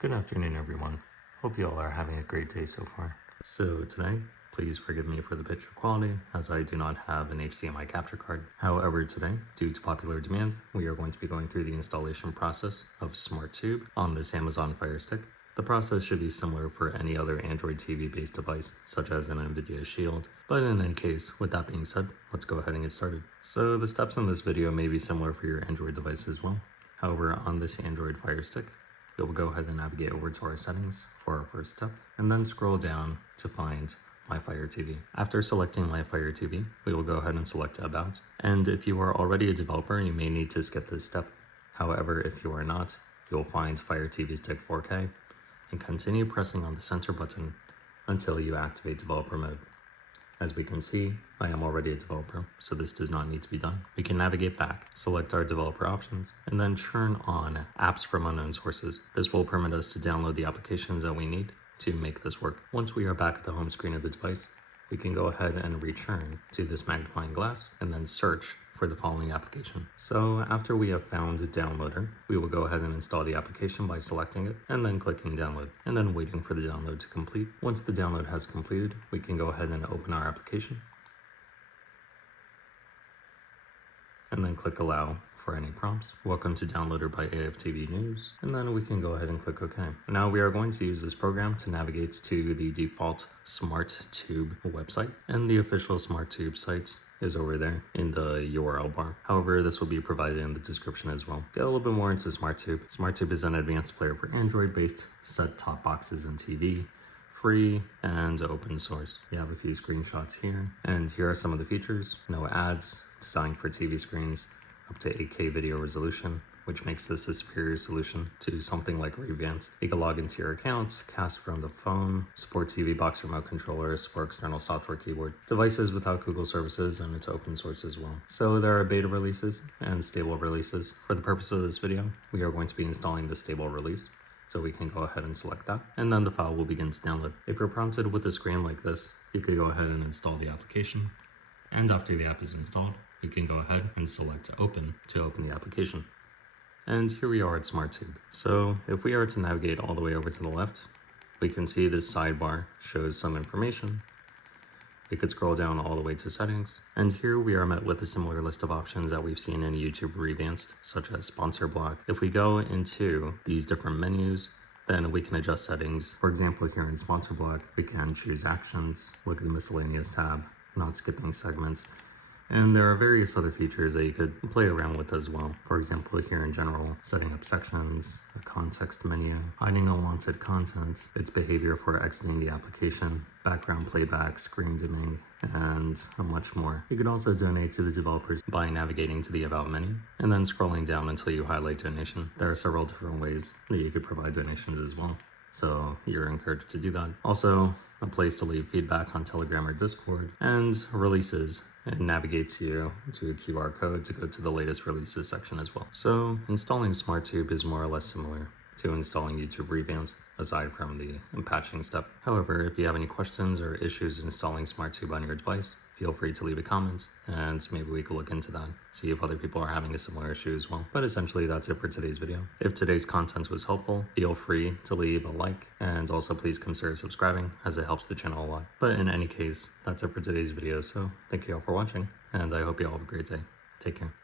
Good afternoon, everyone. Hope you all are having a great day so far. So today, please forgive me for the picture quality as I do not have an HDMI capture card. However, today, due to popular demand, we are going to be going through the installation process of SmartTube on this Amazon Fire Stick. The process should be similar for any other Android TV-based device, such as an NVIDIA Shield, but in any case, with that being said, let's go ahead and get started. So the steps in this video may be similar for your Android device as well. However, on this Android Fire Stick, we will go ahead and navigate over to our settings for our first step, and then scroll down to find My Fire TV. After selecting My Fire TV, we will go ahead and select About. And if you are already a developer, you may need to skip this step. However, if you are not, you'll find Fire TV Stick 4K and continue pressing on the center button until you activate developer mode. As we can see, I am already a developer, so this does not need to be done. We can navigate back, select our developer options, and then turn on apps from unknown sources. This will permit us to download the applications that we need to make this work. Once we are back at the home screen of the device, we can go ahead and return to this magnifying glass and then search for the following application. So after we have found Downloader, we will go ahead and install the application by selecting it and then clicking download and then waiting for the download to complete. Once the download has completed, we can go ahead and open our application and then click allow for any prompts. Welcome to Downloader by AFTV News, and then we can go ahead and click OK. Now we are going to use this program to navigate to the default SmartTube website, and the official SmartTube site is over there in the URL bar. However, this will be provided in the description as well. Get a little bit more into SmartTube. SmartTube is an advanced player for Android-based set-top boxes and TV, free and open source. We have a few screenshots here, and here are some of the features. No ads, designed for TV screens, up to 8K video resolution, which makes this a superior solution to something like Revanced. You can log into your account, cast from the phone, support TV box remote controllers, support external software keyboard, devices without Google services, and it's open source as well. So there are beta releases and stable releases. For the purpose of this video, we are going to be installing the stable release. So we can go ahead and select that, and then the file will begin to download. If you're prompted with a screen like this, you could go ahead and install the application. And after the app is installed, you can go ahead and select Open to open the application. And here we are at SmartTube. So if we are to navigate all the way over to the left, we can see this sidebar shows some information. We could scroll down all the way to settings, and here we are met with a similar list of options that we've seen in YouTube Revanced, such as sponsor block. If we go into these different menus, then we can adjust settings. For example, here in sponsor block, we can choose actions, look at the miscellaneous tab, not skipping segments. And there are various other features that you could play around with as well. For example, here in general, setting up sections, a context menu, hiding unwanted content, its behavior for exiting the application, background playback, screen dimming, and much more. You can also donate to the developers by navigating to the About menu and then scrolling down until you highlight donation. There are several different ways that you could provide donations as well, so you're encouraged to do that. Also, a place to leave feedback on Telegram or Discord, and releases, and navigates you to a QR code to go to the latest releases section as well. So installing SmartTube is more or less similar to installing YouTube Revanced, aside from the patching step. However, if you have any questions or issues installing SmartTube on your device, feel free to leave a comment, and maybe we could look into that, see if other people are having a similar issue as well. But essentially, that's it for today's video. If today's content was helpful, feel free to leave a like, and also please consider subscribing, as it helps the channel a lot. But in any case, that's it for today's video, so thank you all for watching, and I hope you all have a great day. Take care.